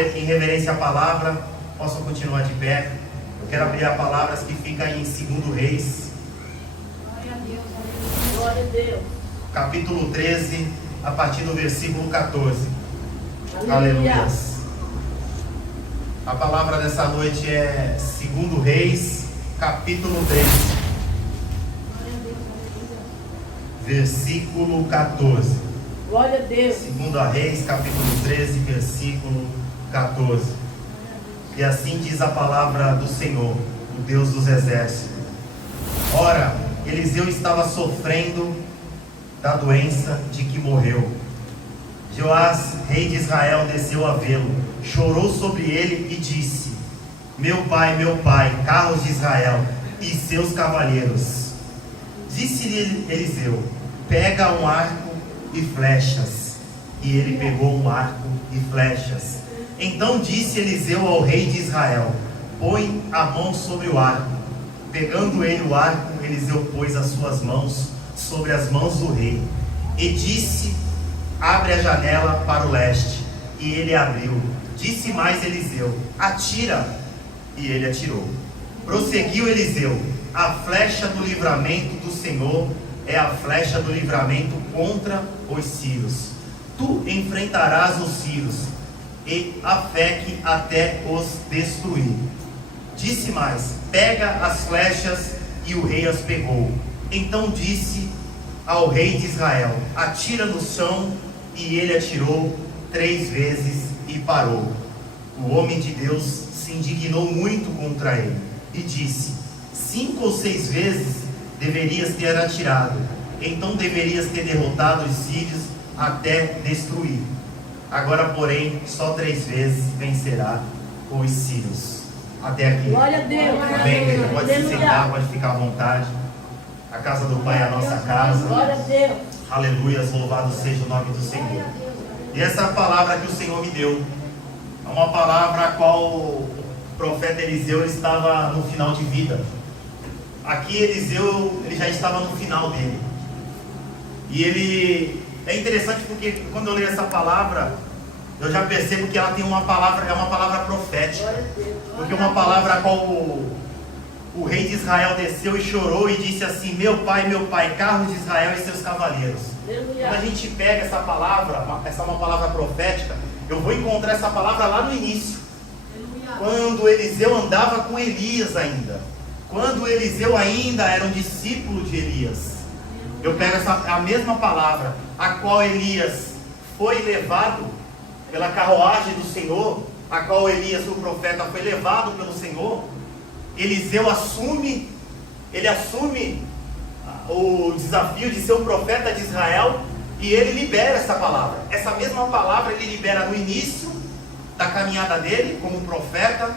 em reverência à palavra, possam continuar de pé. Eu quero abrir a palavra que fica em 2 Reis. Glória a Deus, aleluia. Glória a Deus. Capítulo 13, a partir do versículo 14. Aleluia. Aleluia. A palavra dessa noite é 2 Reis, capítulo 13. Glória a Deus, aleluia. Versículo 14. Glória a Deus. 2 Reis, capítulo 13, versículo 14. E assim diz a palavra do Senhor, o Deus dos exércitos. Ora, Eliseu estava sofrendo da doença de que morreu. Joás, rei de Israel, desceu a vê-lo, chorou sobre ele e disse: meu pai, carros de Israel e seus cavaleiros. Disse-lhe Eliseu: pega um arco e flechas. E ele pegou um arco e flechas. Então disse Eliseu ao rei de Israel: põe a mão sobre o arco. Pegando ele o arco, Eliseu pôs as suas mãos sobre as mãos do rei e disse: abre a janela para o leste. E ele abriu. Disse mais Eliseu: atira. E ele atirou. Prosseguiu Eliseu: a flecha do livramento do Senhor é a flecha do livramento contra os sírios. Tu enfrentarás os sírios e afeque até os destruir. Disse mais: pega as flechas. E o rei as pegou. Então disse ao rei de Israel: atira no chão. E ele atirou 3 vezes e parou. O homem de Deus se indignou muito contra ele e disse: 5 ou 6 vezes deverias ter atirado, então deverias ter derrotado os sírios até destruir. Agora, porém, só 3 vezes vencerá os sírios. Até aqui. Glória a Deus. Amém, igreja? Pode se sentar, pode ficar à vontade. A casa do Pai é a nossa casa. Glória a Deus. Aleluia, louvado seja o nome do Senhor. E essa palavra que o Senhor me deu é uma palavra a qual o profeta Eliseu estava no final de vida. Aqui Eliseu, ele já estava no final dele. E ele é interessante porque quando eu leio essa palavra, eu já percebo que ela tem uma palavra, é uma palavra profética. Porque uma palavra a qual o rei de Israel desceu e chorou e disse assim: meu pai, carros de Israel e seus cavaleiros. Quando a gente pega essa palavra, essa é uma palavra profética, eu vou encontrar essa palavra lá no início. Quando Eliseu andava com Elias ainda. Quando Eliseu ainda era um discípulo de Elias. Eu pego a mesma palavra, a qual Elias foi levado pela carruagem do Senhor, a qual Elias, o profeta, foi levado pelo Senhor. Eliseu assume o desafio de ser o profeta de Israel e ele libera essa palavra. Essa mesma palavra ele libera no início da caminhada dele como profeta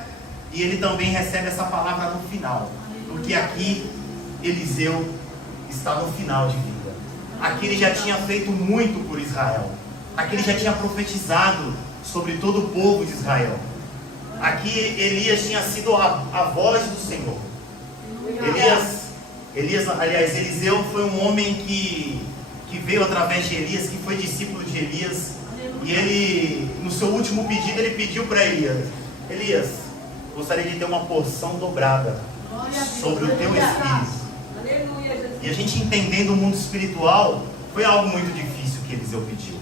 e ele também recebe essa palavra no final. Porque aqui Eliseu está no final de vida. Aqui ele já tinha feito muito por Israel. Aqui ele já tinha profetizado sobre todo o povo de Israel. Aqui Elias tinha sido a voz do Senhor. Eliseu foi um homem que veio através de Elias, que foi discípulo de Elias. E ele, no seu último pedido, ele pediu para Elias: Elias, gostaria de ter uma porção dobrada sobre o teu espírito. E a gente entendendo o mundo espiritual, foi algo muito difícil que Eliseu pediu.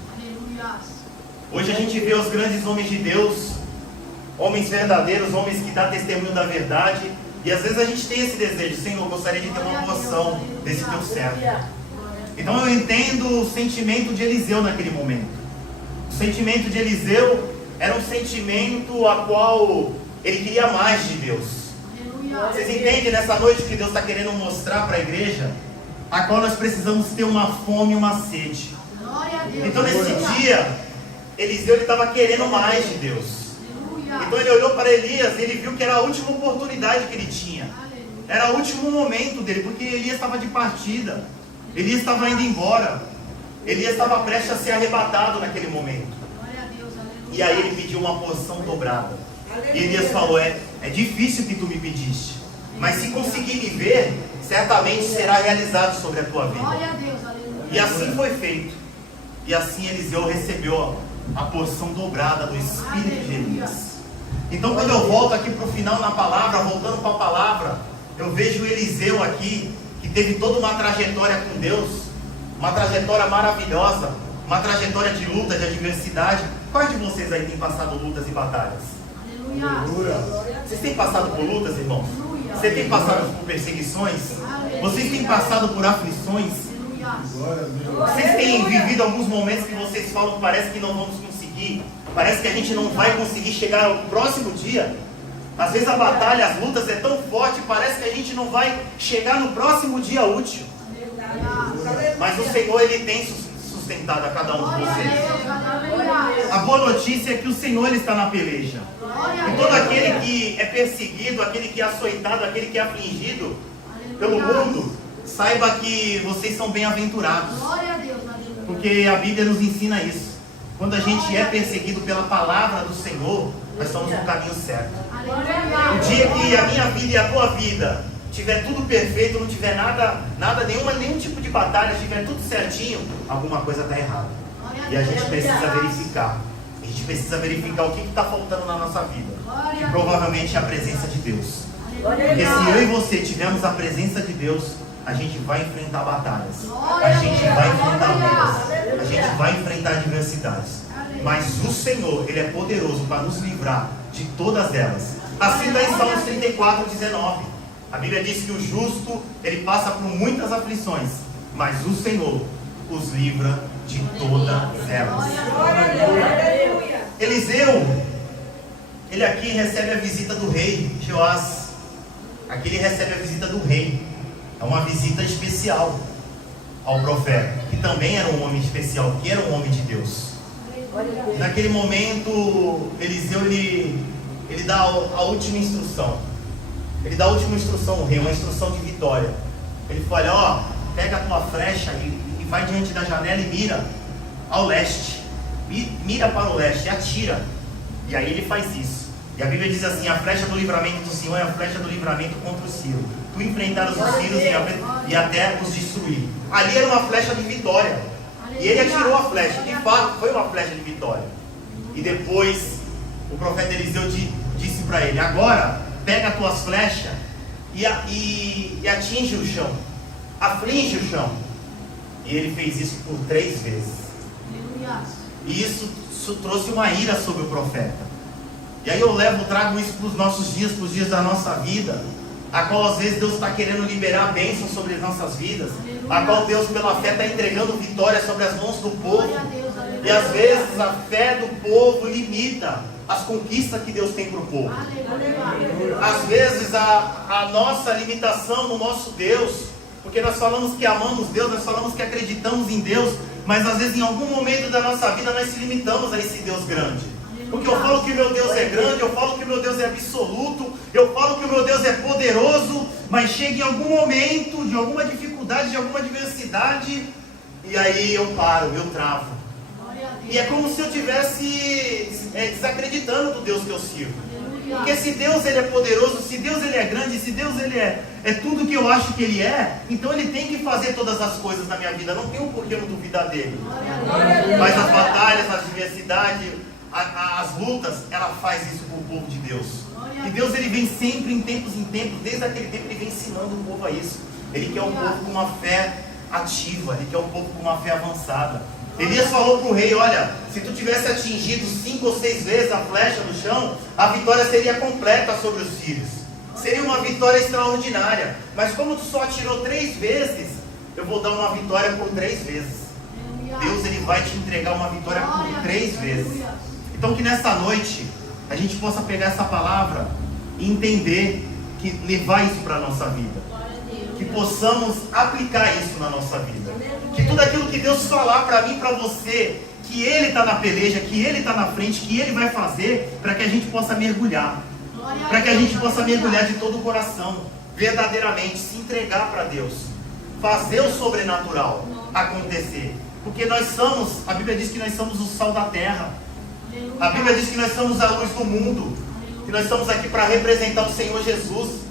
Hoje a gente vê os grandes homens de Deus, homens verdadeiros, homens que dão testemunho da verdade. E às vezes a gente tem esse desejo: Senhor, eu gostaria de ter uma porção desse teu servo. Então eu entendo o sentimento de Eliseu naquele momento. O sentimento de Eliseu era um sentimento a qual ele queria mais de Deus. Vocês entendem nessa noite que Deus está querendo mostrar para a igreja? A qual nós precisamos ter uma fome e uma sede. Então nesse dia, Eliseu estava querendo mais de Deus. Então ele olhou para Elias e ele viu que era a última oportunidade que ele tinha. Era o último momento dele, porque Elias estava de partida. Elias estava indo embora. Elias estava prestes a ser arrebatado naquele momento. E aí ele pediu uma porção dobrada. E Elias falou: é difícil que tu me pediste, mas se conseguir me ver, certamente será realizado sobre a tua vida. E assim foi feito. E assim Eliseu recebeu a porção dobrada do Espírito de Elias. Então, quando eu volto aqui para o final na palavra, voltando para a palavra, eu vejo Eliseu aqui, que teve toda uma trajetória com Deus, uma trajetória maravilhosa, uma trajetória de luta, de adversidade. Quais de vocês aí têm passado lutas e batalhas? Vocês têm passado por lutas, irmãos? Você tem passado por perseguições? Vocês têm passado por aflições? Vocês têm vivido alguns momentos que vocês falam, parece que não vamos conseguir, parece que a gente não vai conseguir chegar ao próximo dia? Às vezes a batalha, as lutas é tão forte, parece que a gente não vai chegar no próximo dia útil. Mas o Senhor, Ele tem sustentado a cada um de vocês. A boa notícia é que o Senhor, Ele está na peleja. E todo aquele que é perseguido, aquele que é açoitado, aquele que é afligido pelo mundo, saiba que vocês são bem-aventurados. Porque a Bíblia nos ensina isso. Quando a gente é perseguido pela palavra do Senhor, nós estamos no caminho certo. O dia que a minha vida e a tua vida tiver tudo perfeito, não tiver nenhum tipo de batalha, tiver tudo certinho, alguma coisa está errada. E a gente precisa verificar. A gente precisa verificar o que está faltando na nossa vida. Que provavelmente é a presença de Deus. Porque se eu e você tivermos a presença de Deus, a gente vai enfrentar batalhas. A gente vai enfrentar lutas. A gente vai enfrentar adversidades. Mas o Senhor, Ele é poderoso para nos livrar de todas elas. Assim está em Salmos 34:19. A Bíblia diz que o justo, ele passa por muitas aflições, mas o Senhor os livra de todas elas. Eliseu, ele aqui recebe a visita do rei Joás. Aqui ele recebe a visita do rei. É uma visita especial ao profeta, que também era um homem especial, que era um homem de Deus. Naquele momento, Eliseu, ele dá a última instrução. Ele dá a última instrução ao rei, uma instrução de vitória. Ele fala, pega a tua flecha e vai diante da janela e mira ao leste. Mira para o leste e atira. E aí ele faz isso. E a Bíblia diz assim, a flecha do livramento do Senhor é a flecha do livramento contra o Ciro. Tu enfrentares os Ciros e até os destruir. Ali era uma flecha de vitória. E ele atirou a flecha. De fato, foi uma flecha de vitória. E depois, o profeta Eliseu disse para ele, agora, pega as tuas flechas e atinge o chão. Aflige o chão. E ele fez isso por 3 vezes. E isso trouxe uma ira sobre o profeta. E aí eu trago isso para os nossos dias, para os dias da nossa vida, a qual às vezes Deus está querendo liberar a bênção sobre as nossas vidas, a qual Deus pela fé está entregando vitória sobre as mãos do povo. E às vezes a fé do povo limita as conquistas que Deus tem para o povo. Às vezes a nossa limitação no nosso Deus, porque nós falamos que amamos Deus, nós falamos que acreditamos em Deus, mas às vezes em algum momento da nossa vida nós se limitamos a esse Deus grande. Porque eu falo que o meu Deus é grande, eu falo que o meu Deus é absoluto, eu falo que o meu Deus é poderoso, mas chega em algum momento de alguma dificuldade, de alguma adversidade, e aí eu paro, eu travo. E é como se eu estivesse desacreditando do Deus que eu sirvo. Porque se Deus ele é poderoso, se Deus ele é grande, se Deus ele é tudo que eu acho que ele é, então ele tem que fazer todas as coisas na minha vida. Não tem um porquê eu não duvidar dele. Mas as batalhas, as adversidades, as lutas, ela faz isso com o povo de Deus. E Deus ele vem sempre em tempos, desde aquele tempo ele vem ensinando o povo a isso. Ele quer um povo com uma fé ativa, ele quer um povo com uma fé avançada. Elias falou para o rei, olha, se tu tivesse atingido 5 ou 6 vezes a flecha no chão, a vitória seria completa sobre os sírios. Seria uma vitória extraordinária. Mas como tu só atirou 3 vezes, eu vou dar uma vitória por 3 vezes. Deus ele vai te entregar uma vitória por 3 vezes. Então que nessa noite a gente possa pegar essa palavra e entender, que levar isso para a nossa vida. Que possamos aplicar isso na nossa vida. Que tudo aquilo que Deus falar para mim, para você, que Ele está na peleja, que Ele está na frente, que Ele vai fazer, para que a gente possa mergulhar. Para que a gente possa mergulhar de todo o coração, verdadeiramente, se entregar para Deus. Fazer o sobrenatural acontecer. Porque nós somos, a Bíblia diz que nós somos o sal da terra. A Bíblia diz que nós somos a luz do mundo. Que nós estamos aqui para representar o Senhor Jesus.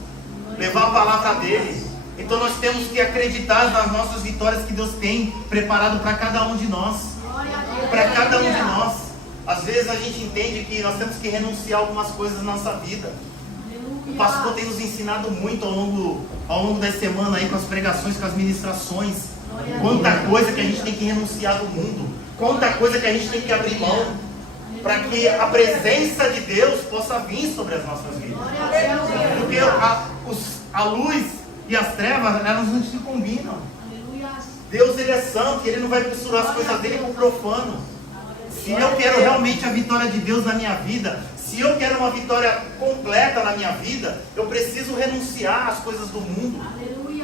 Levar a palavra dEle. Então nós temos que acreditar nas nossas vitórias que Deus tem preparado para cada um de nós. Para cada um de nós. Às vezes a gente entende que nós temos que renunciar a algumas coisas na nossa vida. O pastor tem nos ensinado muito ao longo da semana aí, com as pregações, com as ministrações. Quanta coisa que a gente tem que renunciar do mundo. Quanta coisa que a gente tem que abrir mão. Para que a presença de Deus possa vir sobre as nossas vidas. Porque a luz e as trevas, elas não se combinam. Deus, Ele é santo, Ele não vai misturar as coisas dele com o profano. Se eu quero realmente a vitória de Deus na minha vida, se eu quero uma vitória completa na minha vida, eu preciso renunciar às coisas do mundo.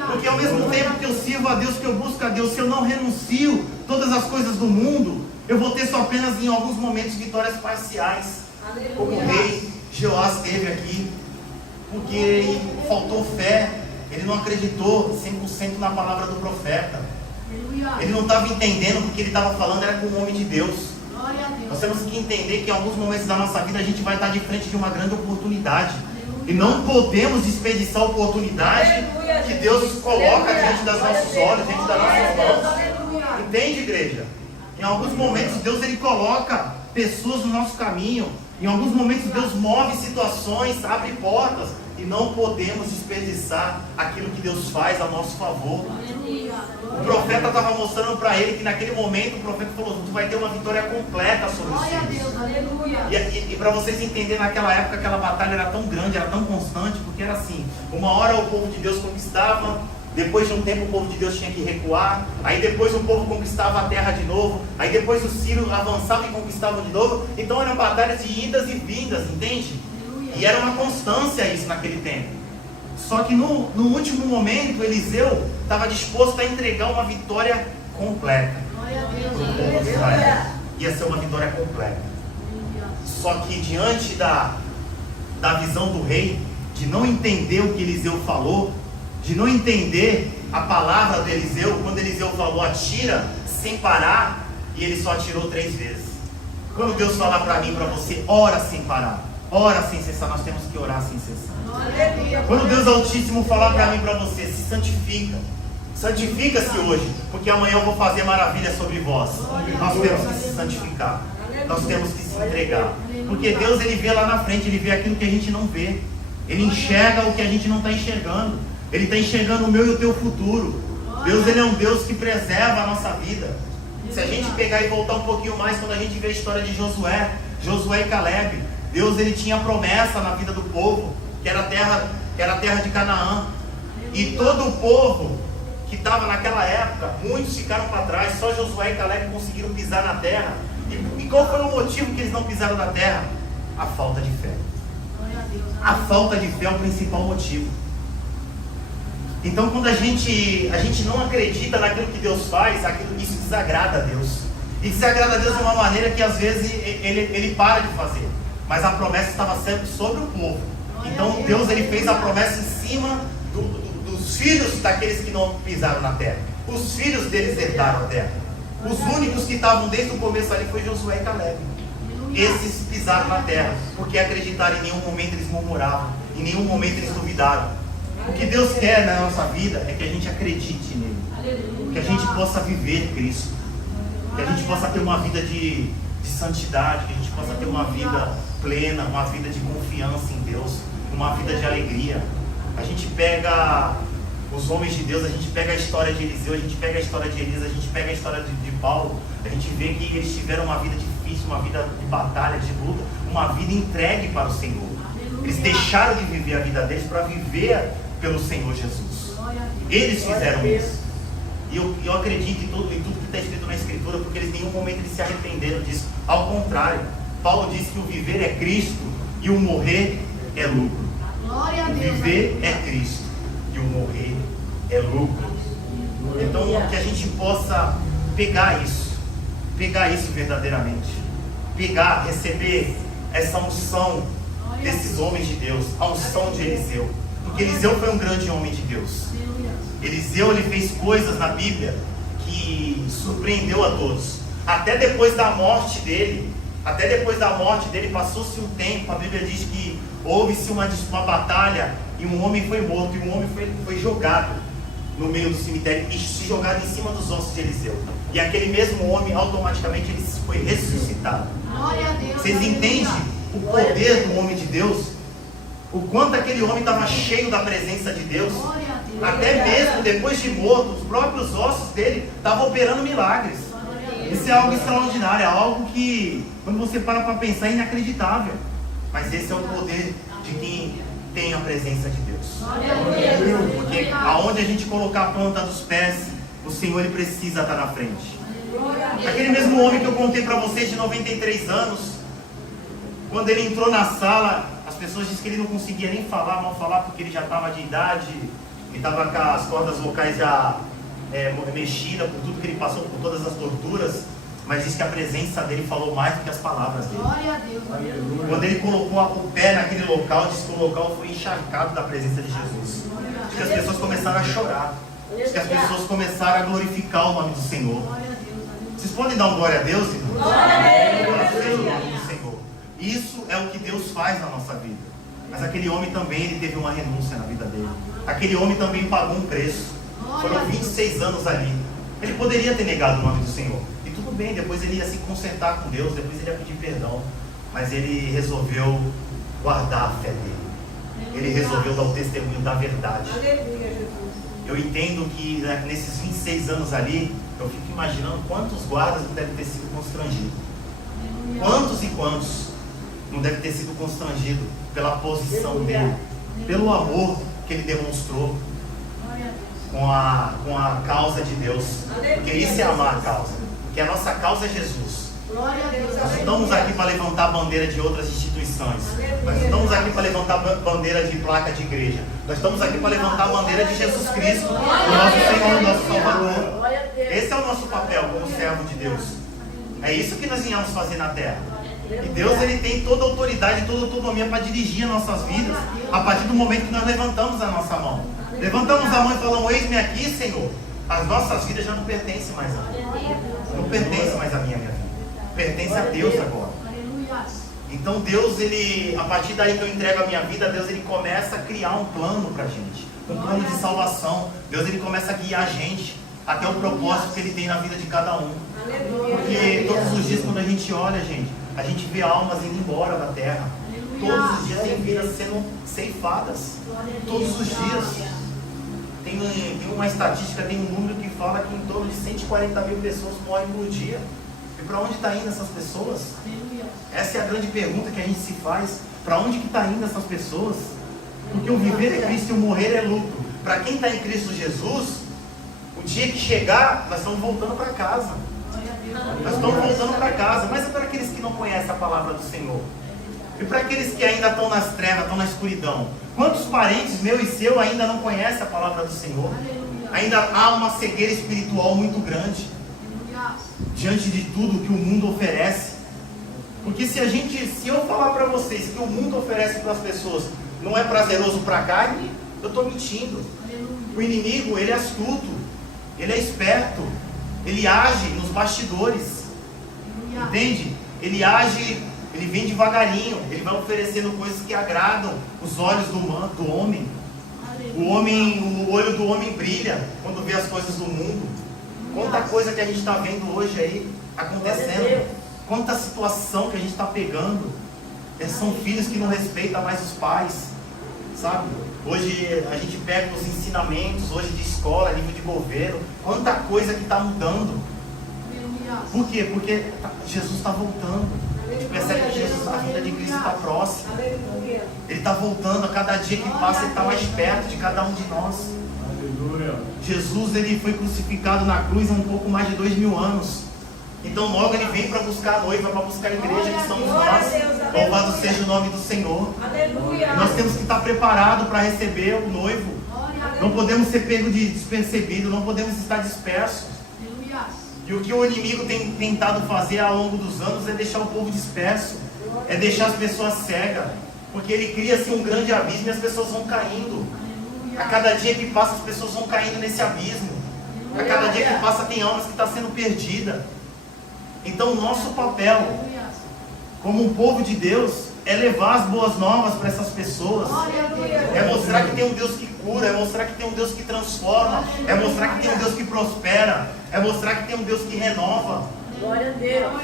Porque ao mesmo tempo que eu sirvo a Deus, que eu busco a Deus, se eu não renuncio todas as coisas do mundo, eu vou ter só apenas em alguns momentos vitórias parciais. Como o rei Jeoás teve aqui, porque faltou fé, ele não acreditou 100% na palavra do profeta. Ele não estava entendendo que o que ele estava falando era com o homem de Deus. Nós temos que entender que em alguns momentos da nossa vida a gente vai estar de frente de uma grande oportunidade. E não podemos desperdiçar a oportunidade que Deus coloca diante dos nossos olhos, diante das nossas mãos. Entende, igreja? Em alguns momentos Deus Ele coloca pessoas no nosso caminho. Em alguns momentos Deus move situações, abre portas. E não podemos desperdiçar aquilo que Deus faz a nosso favor. O profeta estava mostrando para ele que naquele momento o profeta falou: tu vai ter uma vitória completa sobre os filhos. E para vocês entenderem, naquela época aquela batalha era tão grande, era tão constante, porque era assim: uma hora o povo de Deus conquistava, depois de um tempo o povo de Deus tinha que recuar, aí depois o povo conquistava a terra de novo, aí depois os sírios avançavam e conquistavam de novo. Então eram batalhas de idas e vindas, entende? E era uma constância isso naquele tempo. Só que no último momento Eliseu estava disposto a entregar uma vitória completa para o povo de Israel. Ia ser uma vitória completa. Só que diante da visão do rei, de não entender o que Eliseu falou, de não entender a palavra do Eliseu, quando Eliseu falou atira sem parar, e ele só atirou 3 vezes. Quando Deus falar para mim e para você, ora sem parar, ora sem cessar, nós temos que orar sem cessar. Quando Deus Altíssimo falar para mim e para você, se santifica, santifica-se hoje, porque amanhã eu vou fazer maravilha sobre vós. Nós temos que se santificar, nós temos que se entregar, porque Deus Ele vê lá na frente, Ele vê aquilo que a gente não vê, Ele enxerga o que a gente não está enxergando, Ele está enxergando o meu e o teu futuro. Deus Ele é um Deus que preserva a nossa vida. Se a gente pegar e voltar um pouquinho mais, quando a gente vê a história de Josué e Caleb, Deus Ele tinha promessa na vida do povo, que era a terra de Canaã. E todo o povo que estava naquela época, muitos ficaram para trás, só Josué e Caleb conseguiram pisar na terra. E qual foi o motivo que eles não pisaram na terra? A falta de fé. A falta de fé é o principal motivo. Então quando a gente não acredita naquilo que Deus faz, isso desagrada a Deus. E desagrada a Deus de uma maneira que às vezes ele para de fazer. Mas a promessa estava sempre sobre o povo. Então Deus Ele fez a promessa em cima dos filhos daqueles que não pisaram na terra. Os filhos deles herdaram a terra. Os únicos que estavam desde o começo ali foi Josué e Caleb. Esses pisaram na terra, porque acreditaram, em nenhum momento eles murmuravam, em nenhum momento eles duvidaram. O que Deus quer na nossa vida é que a gente acredite nele, que a gente possa viver Cristo, que a gente possa ter uma vida de santidade, que a gente possa ter uma vida plena, uma vida de confiança em Deus, uma vida de alegria. A gente pega os homens de Deus, a gente pega a história de Eliseu, a gente pega a história de Elisa, a gente pega a história de Paulo, a gente vê que eles tiveram uma vida difícil, uma vida de batalha, de luta, uma vida entregue para o Senhor. Eles deixaram de viver a vida deles para viver pelo Senhor Jesus. Eles fizeram isso. E eu acredito em tudo que está escrito na Escritura, porque eles em nenhum momento eles se arrependeram disso. Ao contrário, Paulo diz que o viver é Cristo e o morrer é lucro. O viver é Cristo e o morrer é lucro. Então que a gente possa pegar isso verdadeiramente, receber essa unção desses homens de Deus, a unção de Eliseu, porque Eliseu foi um grande homem de Deus. Eliseu, ele fez coisas na Bíblia que surpreendeu a todos. Até depois da morte dele, passou-se um tempo. A Bíblia diz que houve-se uma batalha e um homem foi morto, e um homem foi jogado no meio do cemitério e se jogado em cima dos ossos de Eliseu. E aquele mesmo homem automaticamente ele foi ressuscitado. Glória a Deus. Vocês entendem o poder do homem de Deus? O quanto aquele homem estava cheio da presença de Deus? Glória a Deus. Até mesmo depois de morto, os próprios ossos dele estavam operando milagres. Glória a Deus. Isso é algo extraordinário, é algo que, quando você para pensar, é inacreditável. Mas esse é o poder de quem tem a presença de Deus. Glória a Deus. Porque aonde a gente colocar a planta dos pés, o Senhor ele precisa estar na frente. Aquele mesmo homem que eu contei para vocês de 93 anos, quando ele entrou na sala, as pessoas disseram que ele não conseguia nem falar, mal falar, porque ele já estava de idade, ele estava com as cordas vocais já mexidas por tudo que ele passou, por todas as torturas, mas diz que a presença dele falou mais do que as palavras dele. Glória a Deus. Quando ele colocou o pé naquele local, diz que o local foi encharcado da presença de Jesus. Diz que as pessoas começaram a chorar. Diz que as pessoas começaram a glorificar o nome do Senhor. Glória a Deus. Vocês podem dar um glória a Deus, irmãos? Glória a Deus. Glória a nome do Senhor. Isso é o que Deus faz na nossa vida. Mas aquele homem também, ele teve uma renúncia na vida dele. Aquele homem também pagou um preço. Foram 26 anos ali. Ele poderia ter negado o nome do Senhor. E tudo bem, depois ele ia se consertar com Deus, depois ele ia pedir perdão. Mas ele resolveu guardar a fé dele. Ele resolveu dar o testemunho da verdade. Aleluia, Jesus. Eu entendo que nesses 26 anos ali, eu fico imaginando quantos guardas não devem ter sido constrangidos. Quantos e quantos não devem ter sido constrangidos pela posição dele, pelo amor que ele demonstrou com a causa de Deus. Porque isso é amar a causa. Porque a nossa causa é Jesus. Glória a Deus. Nós não estamos aqui para levantar a bandeira de outras instituições. Nós não estamos aqui para levantar a bandeira de placa de igreja. Nós estamos aqui para levantar a bandeira de Jesus Cristo, o nosso Senhor, o nosso Salvador. Glória a Deus. Esse é o nosso papel como servo de Deus. É isso que nós viemos fazer na terra. E Deus ele tem toda a autoridade, toda a autonomia para dirigir as nossas vidas a partir do momento que nós levantamos a nossa mão. Levantamos a mão e falamos: eis-me aqui, Senhor. As nossas vidas já não pertencem mais a mim. Não pertence mais a minha vida. Pertence a Deus agora. Aleluia. Então Deus, ele, a partir daí que eu entrego a minha vida, Deus ele começa a criar um plano para a gente. Um plano de salvação. Deus ele começa a guiar a gente até o propósito que ele tem na vida de cada um. Porque todos os dias quando a gente olha, gente, a gente vê almas indo embora da terra. Todos os dias tem vidas sendo ceifadas. Todos os dias. Tem uma estatística, tem um número que fala que em torno de 140 mil pessoas morrem por dia. E para onde está indo essas pessoas? Essa é a grande pergunta que a gente se faz. Para onde que está indo essas pessoas? Porque o viver é Cristo e o morrer é lucro. Para quem está em Cristo Jesus, o dia que chegar, nós estamos voltando para casa. Nós estamos voltando para casa. Mas é para aqueles que não conhecem a palavra do Senhor. E para aqueles que ainda estão nas trevas, estão na escuridão. Quantos parentes, meu e seu, ainda não conhecem a palavra do Senhor? Ainda há uma cegueira espiritual muito grande diante de tudo que o mundo oferece. Porque se eu falar para vocês que o mundo oferece para as pessoas não é prazeroso para a carne, eu estou mentindo. O inimigo, ele é astuto, ele é esperto, ele age nos bastidores, entende? Ele age, ele vem devagarinho, ele vai oferecendo coisas que agradam os olhos do homem. O olho do homem brilha quando vê as coisas do mundo. Quanta coisa que a gente está vendo hoje aí acontecendo. Quanta situação que a gente está pegando. São filhos que não respeitam mais os pais, sabe? Hoje a gente pega os ensinamentos, hoje de escola, nível de governo. Quanta coisa que está mudando. Por quê? Porque Jesus está voltando. A gente percebe que Jesus, a vida de Cristo está próxima. Ele está voltando. A cada dia que passa, Ele está mais perto de cada um de nós. Jesus ele foi crucificado na cruz há um pouco mais de 2000 anos. Então logo ele vem para buscar a noiva, para buscar a igreja que somos nós. Louvado seja o nome do Senhor. Aleluia. Nós temos que estar preparados para receber o noivo. Não podemos ser pegos de despercebido, não podemos estar dispersos. E o que o inimigo tem tentado fazer ao longo dos anos é deixar o povo disperso, é deixar as pessoas cegas, porque ele cria assim um grande abismo e as pessoas vão caindo. A cada dia que passa, as pessoas vão caindo nesse abismo. A cada dia que passa, tem almas que estão sendo perdidas. Então, o nosso papel, como um povo de Deus, é levar as boas novas para essas pessoas. É mostrar que tem um Deus que cura, é mostrar que tem um Deus que transforma, é mostrar que tem um Deus que prospera, é mostrar que tem um Deus que renova. Glória a Deus.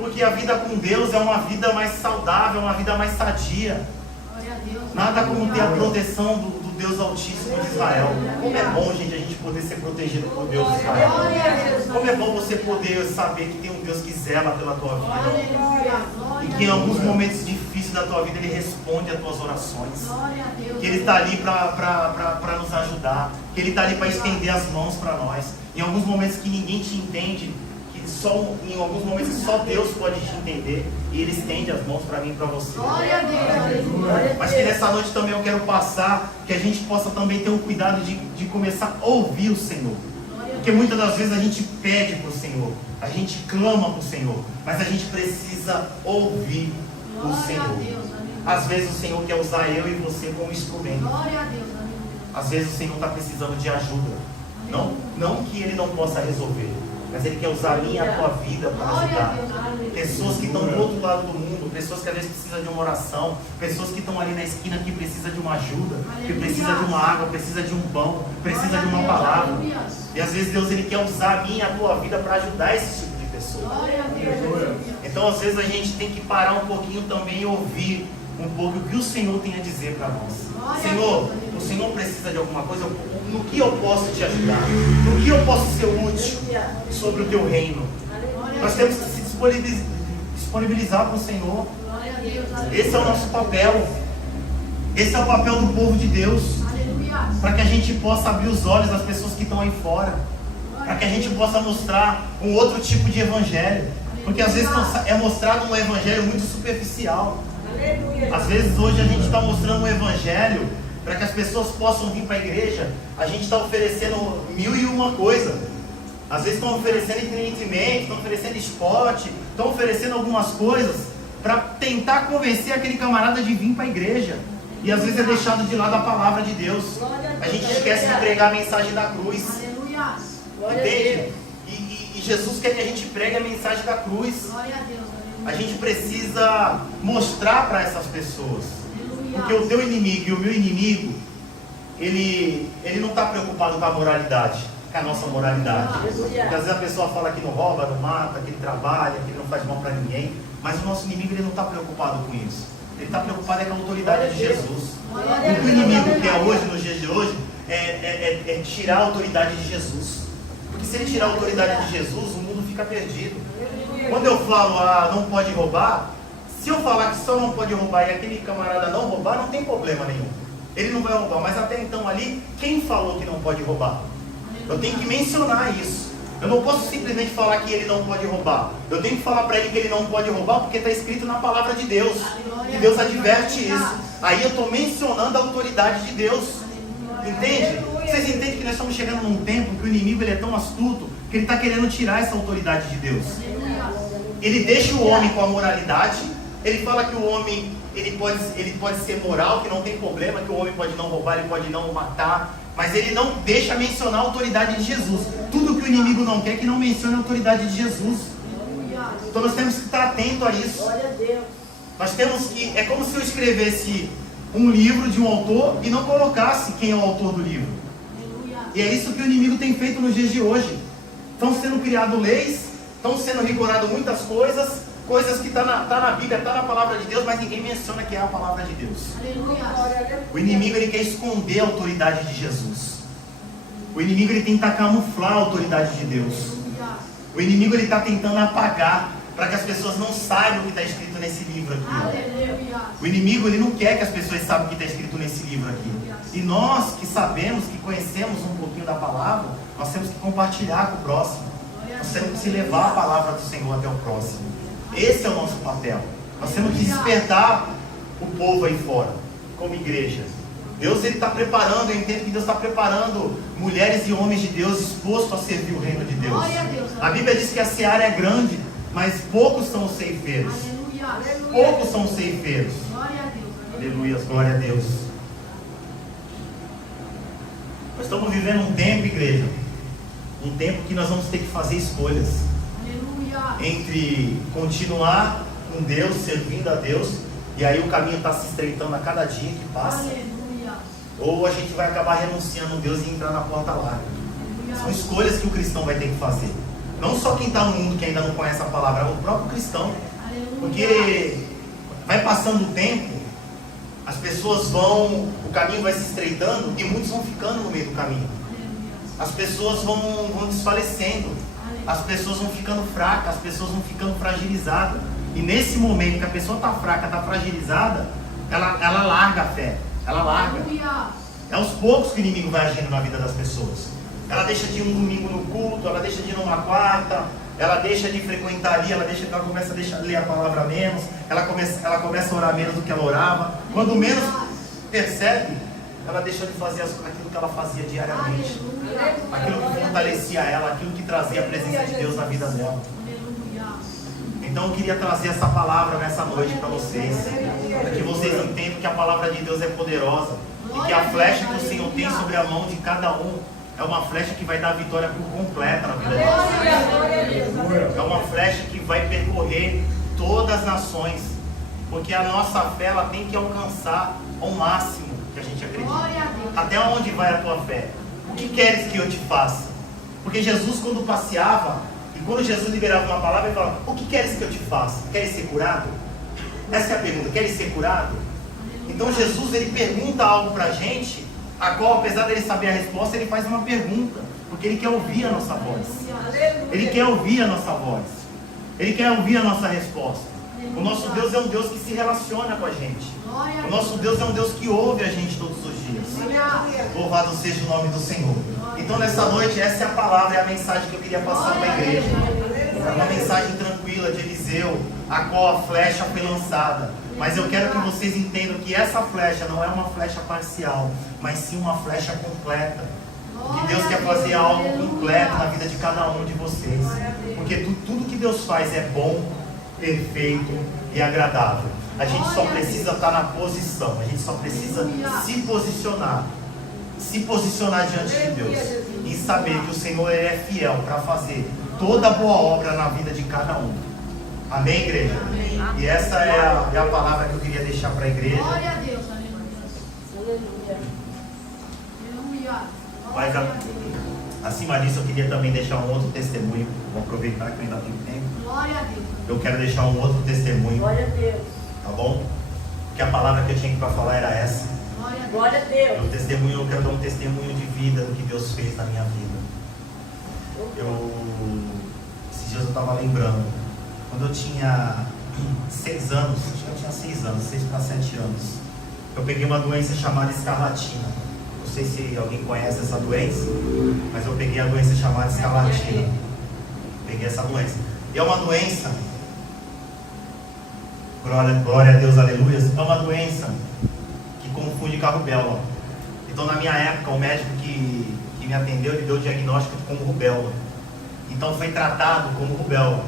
Porque a vida com Deus é uma vida mais saudável, uma vida mais sadia. Glória a Deus. Nada como ter a proteção do Deus Altíssimo de Israel. Como é bom, gente, a gente poder ser protegido por Deus de Israel. Glória a Deus. Como é bom você poder saber que tem um Deus que zela pela tua vida. Aleluia. E Glória que em a alguns Deus. momentos difíceis da tua vida Ele responde às tuas orações. Glória a Deus. Que Ele está ali para nos ajudar. Que Ele está ali para estender as mãos para nós. Em alguns momentos que ninguém te entende, em alguns momentos que só Deus pode te entender, e Ele estende as mãos para mim e para você. Glória a Deus. Mas que nessa noite também eu quero passar, que a gente possa também ter um cuidado de começar a ouvir o Senhor. Porque muitas das vezes a gente pede para o Senhor, a gente clama para o Senhor, mas a gente precisa ouvir o Glória a Senhor. Deus. Às vezes o Senhor quer usar eu e você como instrumento. Glória a Deus. Às vezes o Senhor está precisando de ajuda. Não que Ele não possa resolver, mas Ele quer usar a minha e a tua vida para Glória a ajudar. Deus. Pessoas que estão do outro lado do mundo, pessoas que às vezes precisam de uma oração, pessoas que estão ali na esquina que precisam de uma ajuda, que precisa de uma água, precisa de um pão, precisa de uma palavra. E às vezes Deus Ele quer usar a minha e a tua vida para ajudar esse tipo de pessoa. Glória a Deus. Então às vezes a gente tem que parar um pouquinho também e ouvir um pouco o que o Senhor tem a dizer para nós. Senhor, o Senhor precisa de alguma coisa? No que eu posso te ajudar? No que eu posso ser útil sobre o teu reino? Nós temos que se disponibilizar para o Senhor. Glória a Deus. Esse é o nosso papel. Esse é o papel do povo de Deus. Aleluia. Para que a gente possa abrir os olhos das pessoas que estão aí fora. Para que a gente possa mostrar um outro tipo de evangelho. Porque às vezes é mostrado um evangelho muito superficial. Às vezes hoje a gente está mostrando um evangelho para que as pessoas possam vir para a igreja. A gente está oferecendo 1001 coisa. Às vezes estão oferecendo entretenimento, estão oferecendo esporte, estão oferecendo algumas coisas para tentar convencer aquele camarada de vir para a igreja. E às vezes é deixado de lado a palavra de Deus. A gente esquece de pregar a mensagem da cruz. Aleluia. Entende? E Jesus quer que a gente pregue a mensagem da cruz. Glória a Deus. A gente precisa mostrar para essas pessoas. Porque o teu inimigo e o meu inimigo, ele não está preocupado com a moralidade, com a nossa moralidade. Porque às vezes a pessoa fala que não rouba, não mata, que ele trabalha, que ele não faz mal para ninguém. Mas o nosso inimigo ele não está preocupado com isso. Ele está preocupado com a autoridade de Jesus. O que o inimigo quer hoje, nos dias de hoje, é tirar a autoridade de Jesus. Porque se ele tirar a autoridade de Jesus, o mundo fica perdido. Quando eu falo, não pode roubar, se eu falar que só não pode roubar e aquele camarada não roubar, não tem problema nenhum. Ele não vai roubar, mas até então ali, quem falou que não pode roubar? Eu tenho que mencionar isso. Eu não posso simplesmente falar que ele não pode roubar. Eu tenho que falar para ele que ele não pode roubar porque está escrito na palavra de Deus. E Deus adverte isso. Aí eu estou mencionando a autoridade de Deus. Entende? Vocês entendem que nós estamos chegando num tempo que o inimigo ele é tão astuto que ele está querendo tirar essa autoridade de Deus. Ele deixa o homem com a moralidade. Ele fala que o homem ele pode ser moral, que não tem problema, que o homem pode não roubar, ele pode não matar. Mas ele não deixa mencionar a autoridade de Jesus. Tudo que o inimigo não quer é que não mencione a autoridade de Jesus. Então nós temos que estar atento a isso. Nós temos que... É como se eu escrevesse um livro de um autor e não colocasse quem é o autor do livro. E é isso que o inimigo tem feito nos dias de hoje. Estão sendo criadas leis, estão sendo rigoradas muitas coisas que está na Bíblia, está na palavra de Deus, mas ninguém menciona que é a palavra de Deus. O inimigo ele quer esconder a autoridade de Jesus. O inimigo ele tenta camuflar a autoridade de Deus. O inimigo ele está tentando apagar para que as pessoas não saibam o que está escrito nesse livro aqui. O inimigo ele não quer que as pessoas saibam o que está escrito nesse livro aqui. E nós que sabemos, que conhecemos um pouquinho da palavra, nós temos que compartilhar com o próximo. Nós temos que levar a palavra do Senhor até o próximo. Esse é o nosso papel. Nós temos que despertar o povo aí fora, como igreja. Deus ele está preparando, eu entendo que Deus está preparando mulheres e homens de Deus dispostos a servir o reino de Deus. A Bíblia diz que a seara é grande, mas poucos são os ceifeiros. Poucos são os ceifeiros. Aleluia, glória a Deus. Nós estamos vivendo um tempo, igreja, um tempo que nós vamos ter que fazer escolhas. Entre continuar com Deus, servindo a Deus, e aí o caminho está se estreitando a cada dia que passa. Ou a gente vai acabar renunciando a Deus e entrar na porta larga. São escolhas que o cristão vai ter que fazer. Não só quem está no mundo que ainda não conhece a palavra, o próprio cristão. Porque vai passando o tempo, as pessoas vão, o caminho vai se estreitando e muitos vão ficando no meio do caminho. As pessoas vão desfalecendo, as pessoas vão ficando fracas, as pessoas vão ficando fragilizadas. E nesse momento que a pessoa está fraca, está fragilizada, ela larga a fé, ela larga. É aos poucos que o inimigo vai agindo na vida das pessoas. Ela deixa de ir um domingo no culto, ela deixa de ir numa quarta, ela deixa de frequentar ali, ela começa a deixar ler a palavra menos, ela começa a orar menos do que ela orava. Quando menos percebe, ela deixa de fazer aquilo que ela fazia diariamente, aquilo que fortalecia ela, aquilo que trazia a presença de Deus na vida dela. Então eu queria trazer essa palavra nessa noite para vocês, para que vocês entendam que a palavra de Deus é poderosa e que a flecha que o Senhor tem sobre a mão de cada um é uma flecha que vai dar vitória por completa na vida deles. É uma flecha que vai percorrer todas as nações, porque a nossa fé ela tem que alcançar ao máximo que a gente acredita. Até onde vai a tua fé? O que queres que eu te faça? Porque Jesus, quando passeava, e quando Jesus liberava uma palavra, ele falava: o que queres que eu te faça? Queres ser curado? Essa é a pergunta: queres ser curado? Então Jesus, ele pergunta algo para a gente, a qual, apesar dele saber a resposta, ele faz uma pergunta, porque ele quer ouvir a nossa voz. Ele quer ouvir a nossa voz. Ele quer ouvir a nossa resposta. O nosso Deus é um Deus que se relaciona com a gente. O nosso Deus é um Deus que ouve a gente todos os dias. Louvado seja o nome do Senhor. Então nessa noite, essa é a palavra, é a mensagem que eu queria passar para a igreja. É uma mensagem tranquila de Eliseu, a qual a flecha foi lançada. Mas eu quero que vocês entendam que essa flecha não é uma flecha parcial, mas sim uma flecha completa. Que Deus quer fazer algo completo na vida de cada um de vocês. Porque tudo que Deus faz é bom, perfeito e agradável. A gente só precisa estar na posição, a gente só precisa se posicionar diante de Deus e saber que o Senhor ele é fiel para fazer toda boa obra na vida de cada um. Amém, igreja? Amém. E essa é a palavra que eu queria deixar para a igreja. Glória a Deus, aleluia. Mas acima disso eu queria também deixar um outro testemunho. Vou aproveitar que eu ainda tenho tempo. Glória a Deus. Eu quero deixar um outro testemunho. Glória a Deus. Tá bom? Porque a palavra que eu tinha para falar era essa. Glória a Deus. Eu quero dar um testemunho de vida do que Deus fez na minha vida. Esses dias eu estava lembrando, quando eu tinha 6 anos, acho que eu tinha 6 anos, 6 para 7 anos, eu peguei uma doença chamada escarlatina. Não sei se alguém conhece essa doença, mas eu peguei a doença chamada escarlatina. Peguei essa doença. E é uma doença, glória a Deus, aleluia, é uma doença que confunde com a rubéola. Então na minha época, o médico que me atendeu, ele deu o diagnóstico como rubéola. Então foi tratado como rubéola.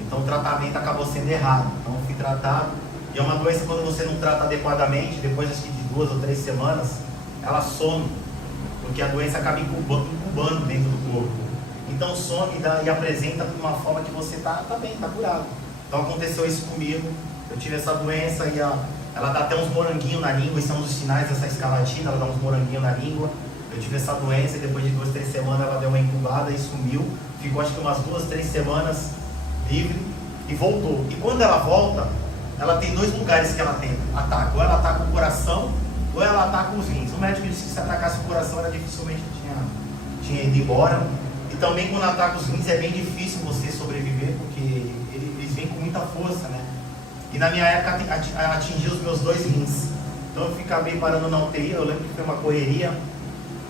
Então o tratamento acabou sendo errado. Então eu fui tratado. E é uma doença, quando você não trata adequadamente, depois acho que de 2 ou 3 semanas, ela some. Porque a doença acaba incubando dentro do corpo. Então some e apresenta de uma forma que você está bem, está curado. Então aconteceu isso comigo. Eu tive essa doença e ela dá até uns moranguinhos na língua. E são os sinais dessa escarlatina, ela dá uns moranguinhos na língua. Eu tive essa doença e depois de 2, 3 semanas ela deu uma incubada e sumiu. Ficou acho que umas 2, 3 semanas livre e voltou. E quando ela volta, ela tem 2 lugares que ela tem ataque. Ou ela ataca o coração, ou ela ataca os rins. O médico disse que se atacasse o coração, ela dificilmente tinha ido embora. E também quando ataca os rins é bem difícil você sobreviver, porque eles vêm com muita força, né? E na minha época atingiu os meus 2 rins. Então eu acabei parando na UTI. Eu lembro que foi uma correria.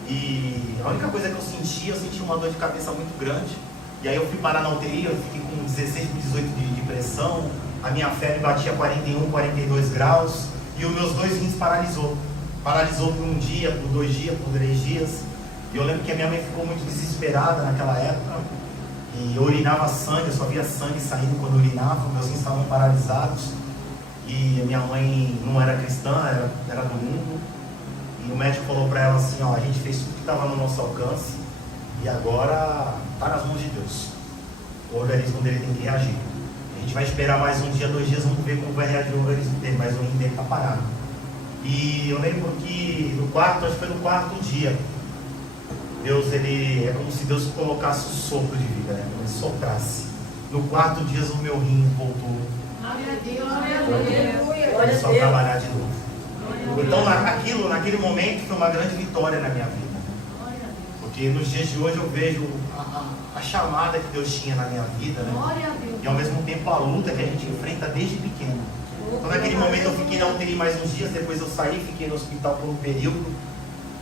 E a única coisa que eu senti uma dor de cabeça muito grande. E aí eu fui parar na UTI, eu fiquei com 16 por 18 de pressão. A minha febre batia 41, 42 graus. E os meus 2 rins paralisou. Paralisou por 1 dia, por 2 dias, por 3 dias. E eu lembro que a minha mãe ficou muito desesperada naquela época. E eu urinava sangue, eu só via sangue saindo quando eu urinava. Meus rins estavam paralisados. E a minha mãe não era cristã, era do mundo. E o médico falou para ela assim, ó, a gente fez tudo que estava no nosso alcance e agora está nas mãos de Deus. O organismo dele tem que reagir. A gente vai esperar mais 1 dia, 2 dias, vamos ver como vai reagir o organismo dele, mas o rim dele está parado. E eu lembro que no quarto, acho que foi no 4º dia, Deus, ele é como se Deus colocasse um sopro de vida, né? Ele soprasse. No quarto dia o meu rim voltou. Glória a Deus, glória a Deus. Começou a trabalhar de novo. Então naquele momento foi uma grande vitória na minha vida. Porque nos dias de hoje eu vejo a chamada que Deus tinha na minha vida, né? Glória a Deus. E ao mesmo tempo a luta que a gente enfrenta desde pequeno. Então naquele momento eu fiquei na UTI mais uns dias, depois eu saí, fiquei no hospital por um período.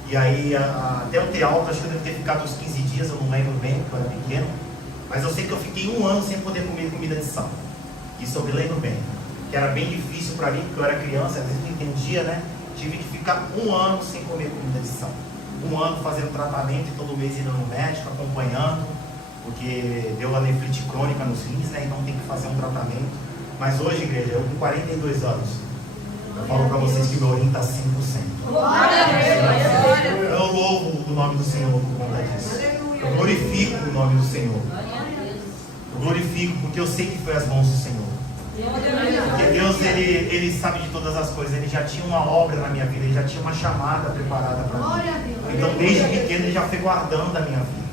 E aí até eu ter alta, acho que eu devo ter ficado uns 15 dias, eu não lembro bem, porque eu era pequeno. Mas eu sei que eu fiquei 1 ano sem poder comer comida de sal. Isso eu me lembro bem. Que era bem difícil para mim, porque eu era criança, às vezes não entendia, né? Tive que ficar 1 ano sem comer comida de sal. 1 ano fazendo tratamento e todo mês indo no médico, acompanhando, porque deu a nefrite crônica nos rins, né? Então tem que fazer um tratamento. Mas hoje, igreja, eu com 42 anos, eu falo para vocês que meu rim está 100%. Glória a Deus. Eu louvo o nome do Senhor por conta disso. Eu glorifico o nome do Senhor. Eu glorifico porque eu sei que foi as mãos do Senhor. Porque Deus, ele sabe de todas as coisas. Ele já tinha uma obra na minha vida, ele já tinha uma chamada preparada para mim. Glória a Deus. Então desde pequeno ele já foi guardando a minha vida.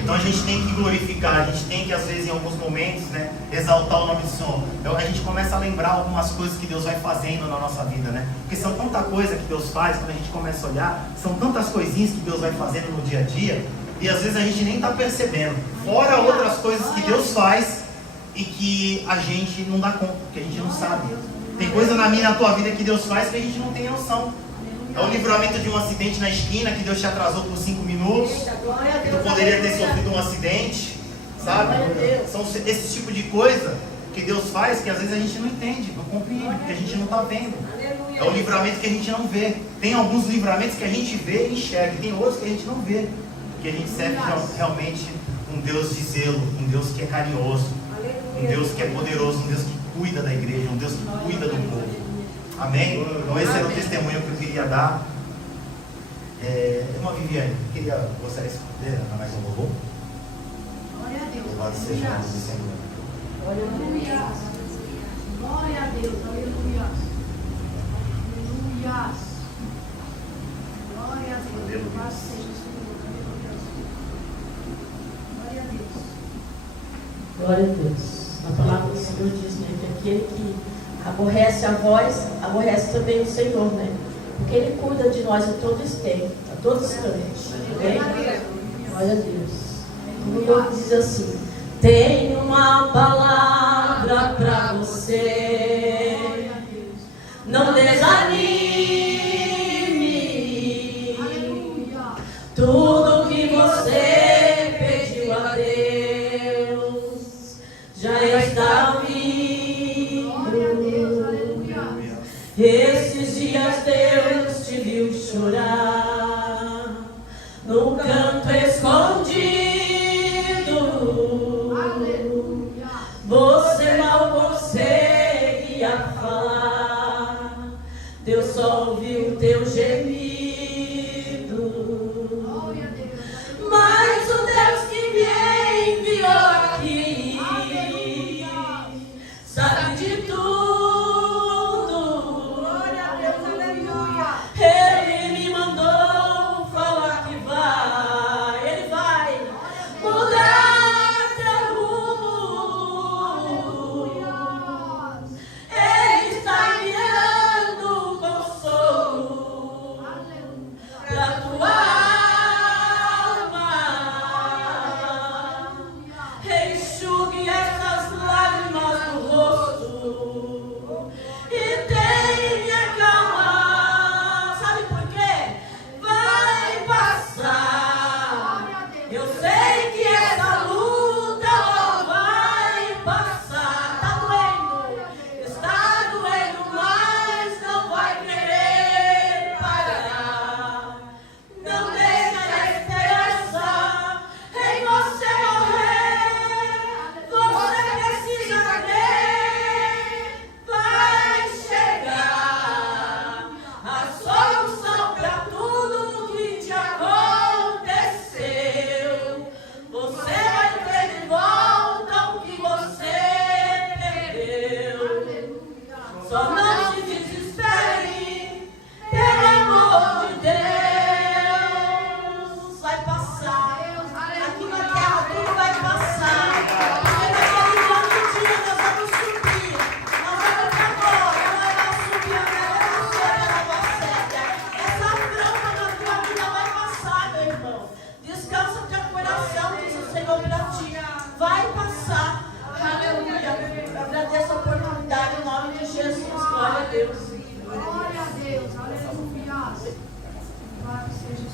Então a gente tem que glorificar, a gente tem que às vezes em alguns momentos, né, exaltar o nome do Senhor. Então a gente começa a lembrar algumas coisas que Deus vai fazendo na nossa vida, né? Porque são tanta coisa que Deus faz, quando a gente começa a olhar, são tantas coisinhas que Deus vai fazendo no dia a dia, e às vezes a gente nem está percebendo. Fora outras coisas que Deus faz e que a gente não dá conta, que a gente não sabe. Tem coisa na minha e na tua vida que Deus faz que a gente não tem noção. É o livramento de um acidente na esquina que Deus te atrasou por 5 minutos. Tu poderia ter sofrido um acidente, sabe? São esse tipo de coisa que Deus faz que às vezes a gente não entende, não compreende, porque a gente não está vendo. É o livramento que a gente não vê. Tem alguns livramentos que a gente vê e enxerga, e tem outros que a gente não vê. Porque a gente serve realmente um Deus de zelo, um Deus que é carinhoso, um Deus que é poderoso, um Deus que cuida da igreja, um Deus que cuida do povo. Amém? Então esse era o testemunho que eu queria dar. Irmã Viviane, gostaria de escolher mais um louvor? Glória a Deus. Louvado seja o nome do Senhor. Aleluia. Glória a Deus. Aleluia. Aleluia. Glória a Deus. Louvado seja o Senhor. Aleluia. Glória a Deus. Glória a Deus. A palavra do Senhor diz, né, que aquele que aborrece a voz, aborrece também o Senhor, né? Porque Ele cuida de nós a todo instante, a todo instante. Amém? Glória a Deus. O Senhor diz assim: tenho uma palavra para você. Não desanime. Tudo que você pediu a Deus já está vindo. Esses dias Deus te viu chorar num canto escondido. Aleluia. Você mal conseguia falar, Deus só ouviu teu gemido. Mas o Deus que me enviou aqui sabe de tudo.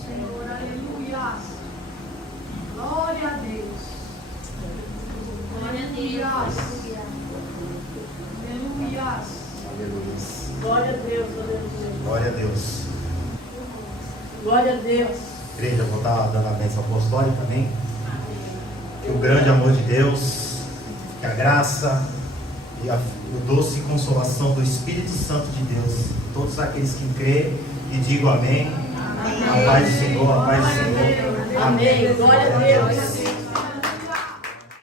Senhor. Aleluia. Glória a Deus. Aleluia. Aleluia. Aleluia. Glória a Deus, aleluia. Glória a Deus. Glória a Deus. Igreja, vou estar dando a bênção apostólica também. Que o grande amor de Deus, que a graça e o doce consolação do Espírito Santo de Deus, todos aqueles que creem e digam amém. A paz do Senhor, a paz do Senhor. Amém. Glória a Deus.